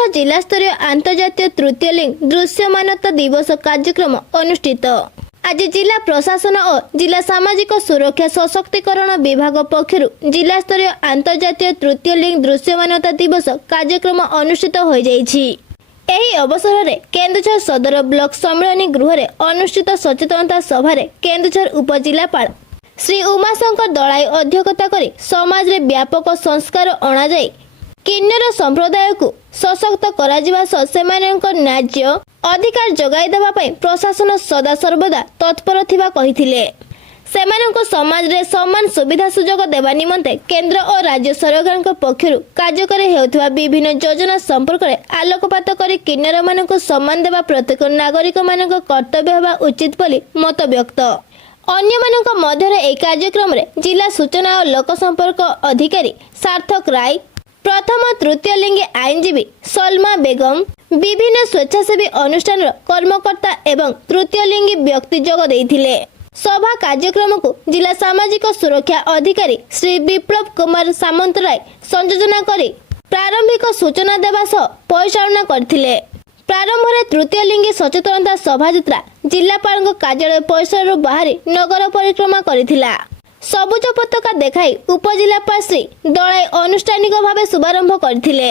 केन्दुझर जिला स्तरीय अंतर्जातीय तृतीय लिंग दृश्यमानता दिवस कार्यक्रम अनुष्ठित। आज जिला प्रशासन और जिला सामाजिक सुरक्षा सशक्तिकरण विभाग पक्षरु जिला स्तरीय अंतर्जातीय तृतीय लिंग दृश्यमानता दिवस कार्यक्रम अनुष्ठित हो जाइछि। एही अवसर में केन्दुझर सदर ब्लॉक सम्मेलन गृह में अनुष्ठित सचेतनता सभा केन्दुझर उपजिलापाल श्री उमाशंकर दलाई अध्यक्षता करी समाज रे व्यापक संस्कार अणा जाई किन्नर संप्रदाय को सशक्त करा जिबा सह सेमानक न्याय अधिकार जगाई देबा पई प्रशासन सदा सर्वदा तत्पर थिबा कहिथिले। सेमानक समाज रे समान सुविधा सुजोग देबा निमंते केंद्र और राज्य सरकार पक्षरु कार्यकारी हेउथबा विभिन्न योजना संपर्क में आलोकपात करी किन्नर मानक सम्मान देबा प्रत्येक नागरिक मानक कर्तव्य हेबा उचित बोली मत व्यक्त। अन्य मानक मध्य ए कार्यक्रम रे जिला सूचना और लोक संपर्क अधिकारी सार्थक राय, प्रथम तृतीय लिंगी आईनजीवी सलमा बेगम, विभिन्न स्वेच्छासेवी अनुष्ठान कर्मकर्ता एवं तृतीय लिंगी व्यक्ति जोग देइथिले। सभा कार्यक्रम को जिला सामाजिक सुरक्षा अधिकारी श्री विप्लव कुमार सामंतराय संयोजना करी प्रारंभिक सूचना देवा सह परिचालना करथिले। प्रारंभ में तृतीय लिंगी सचेतनता शोभायात्रा जिलापाल कार्यालय परिसर बाहरी नगर परिक्रमा करथिला। सबुज पताका देखाई उपजिलापाल श्री दलाई अनुष्ठानिक भाव शुभारंभ करथिले।